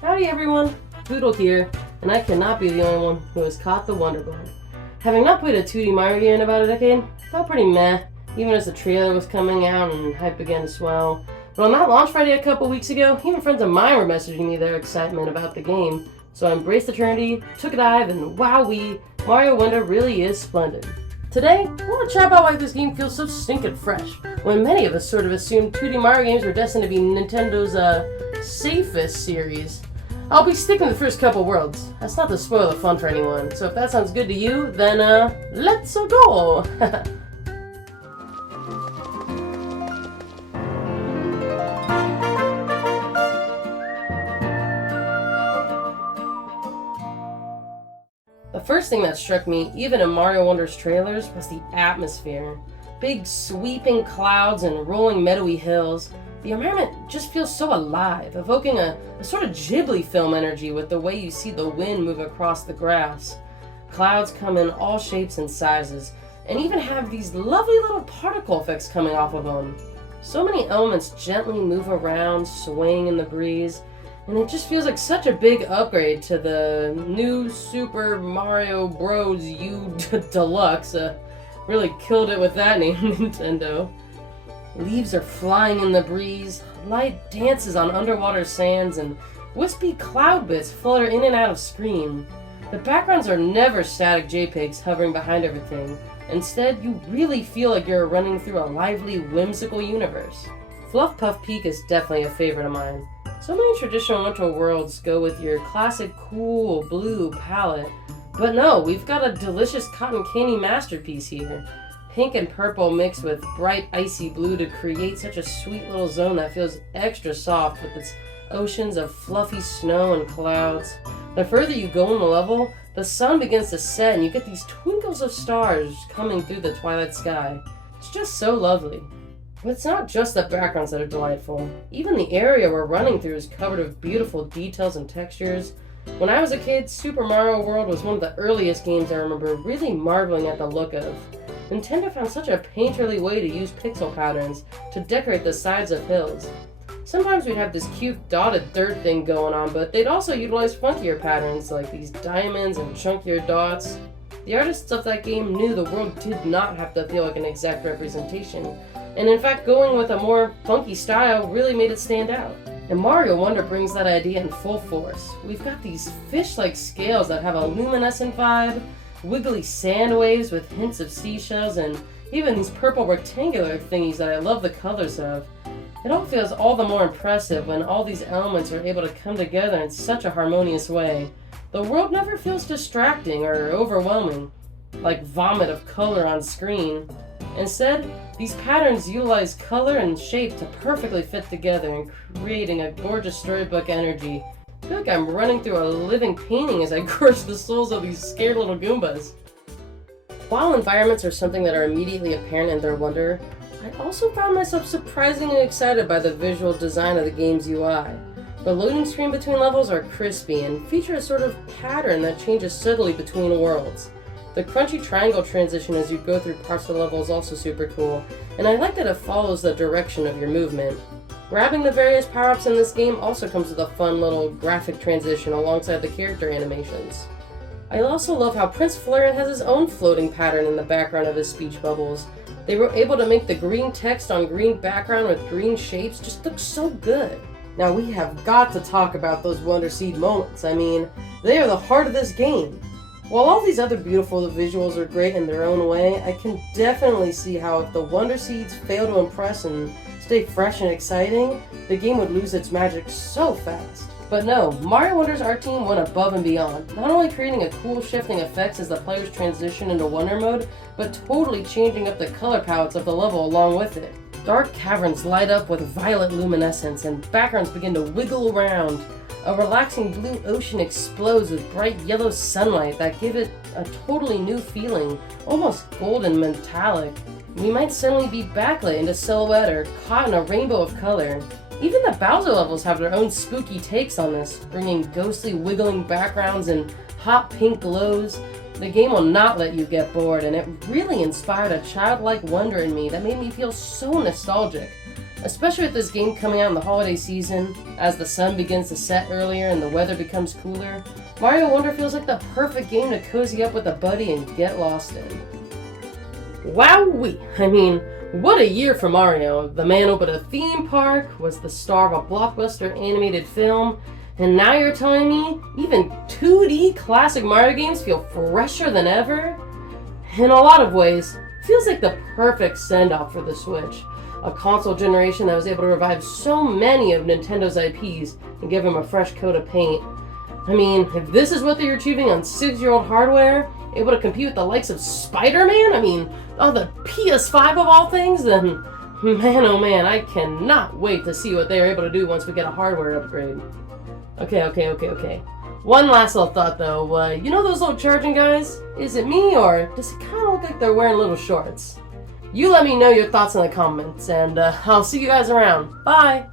Howdy everyone, Poodle here, and I cannot be the only one who has caught the Wonder Bone. Having not played a 2D Mario game in about a decade, felt pretty meh, even as the trailer was coming out and hype began to swell. But on that launch Friday a couple weeks ago, even friends of mine were messaging me their excitement about the game, so I embraced the trinity, took a dive, and wowee, Mario Wonder really is splendid. Today, I want to chat about why this game feels so stinking fresh, when many of us sort of assumed 2D Mario games were destined to be Nintendo's, safest series. I'll be sticking to the first couple worlds. That's not to spoil the fun for anyone, so if that sounds good to you, then, let's go! The first thing that struck me, even in Mario Wonder's trailers, was the atmosphere. Big sweeping clouds and rolling meadowy hills. The environment just feels so alive, evoking a sort of Ghibli film energy with the way you see the wind move across the grass. Clouds come in all shapes and sizes, and even have these lovely little particle effects coming off of them. So many elements gently move around, swaying in the breeze, and it just feels like such a big upgrade to the new Super Mario Bros. U Deluxe. Really killed it with that name, Nintendo. Leaves are flying in the breeze, light dances on underwater sands, and wispy cloud bits flutter in and out of screen. The backgrounds are never static JPEGs hovering behind everything. Instead, you really feel like you're running through a lively, whimsical universe. Fluff Puff Peak is definitely a favorite of mine. So many traditional Winter worlds go with your classic cool blue palette, but no, we've got a delicious cotton candy masterpiece here. Pink and purple mixed with bright icy blue to create such a sweet little zone that feels extra soft with its oceans of fluffy snow and clouds. The further you go in the level, the sun begins to set and you get these twinkles of stars coming through the twilight sky. It's just so lovely. But it's not just the backgrounds that are delightful. Even the area we're running through is covered with beautiful details and textures. When I was a kid, Super Mario World was one of the earliest games I remember really marveling at the look of. Nintendo found such a painterly way to use pixel patterns to decorate the sides of hills. Sometimes we'd have this cute dotted dirt thing going on, but they'd also utilize funkier patterns like these diamonds and chunkier dots. The artists of that game knew the world did not have to feel like an exact representation, and in fact going with a more funky style really made it stand out. And Mario Wonder brings that idea in full force. We've got these fish-like scales that have a luminescent vibe, wiggly sand waves with hints of seashells, and even these purple rectangular thingies that I love the colors of. It all feels all the more impressive when all these elements are able to come together in such a harmonious way. The world never feels distracting or overwhelming, like vomit of color on screen. Instead, these patterns utilize color and shape to perfectly fit together and creating a gorgeous storybook energy. I feel like I'm running through a living painting as I gorge the souls of these scared little Goombas. While environments are something that are immediately apparent in their wonder, I also found myself surprisingly excited by the visual design of the game's UI. The loading screen between levels are crispy and feature a sort of pattern that changes subtly between worlds. The crunchy triangle transition as you go through parts of the level is also super cool, and I like that it follows the direction of your movement. Grabbing the various power-ups in this game also comes with a fun little graphic transition alongside the character animations. I also love how Prince Florian has his own floating pattern in the background of his speech bubbles. They were able to make the green text on green background with green shapes just look so good. Now we have got to talk about those Wonder Seed moments. I mean, they are the heart of this game. While all these other beautiful visuals are great in their own way, I can definitely see how if the Wonder Seeds fail to impress and stay fresh and exciting, the game would lose its magic so fast. But no, Mario Wonder's art team went above and beyond, not only creating a cool shifting effects as the players transition into Wonder Mode, but totally changing up the color palettes of the level along with it. Dark caverns light up with violet luminescence and backgrounds begin to wiggle around. A relaxing blue ocean explodes with bright yellow sunlight that give it a totally new feeling, almost golden metallic. We might suddenly be backlit into silhouette or caught in a rainbow of color. Even the Bowser levels have their own spooky takes on this, bringing ghostly wiggling backgrounds and hot pink glows. The game will not let you get bored, and it really inspired a childlike wonder in me that made me feel so nostalgic. Especially with this game coming out in the holiday season, as the sun begins to set earlier and the weather becomes cooler, Mario Wonder feels like the perfect game to cozy up with a buddy and get lost in. Wowee! I mean, what a year for Mario. The man opened a theme park, was the star of a blockbuster animated film, and now you're telling me even 2D classic Mario games feel fresher than ever? In a lot of ways, it feels like the perfect send-off for the Switch. A console generation that was able to revive so many of Nintendo's IPs and give them a fresh coat of paint. I mean, if this is what they're achieving on 6-year-old hardware, able to compete with the likes of Spider-Man, I mean, on the PS5 of all things, then man oh man, I cannot wait to see what they're able to do once we get a hardware upgrade. Okay. One last little thought though, you know those little charging guys? Is it me, or does it kind of look like they're wearing little shorts? You let me know your thoughts in the comments, and I'll see you guys around. Bye!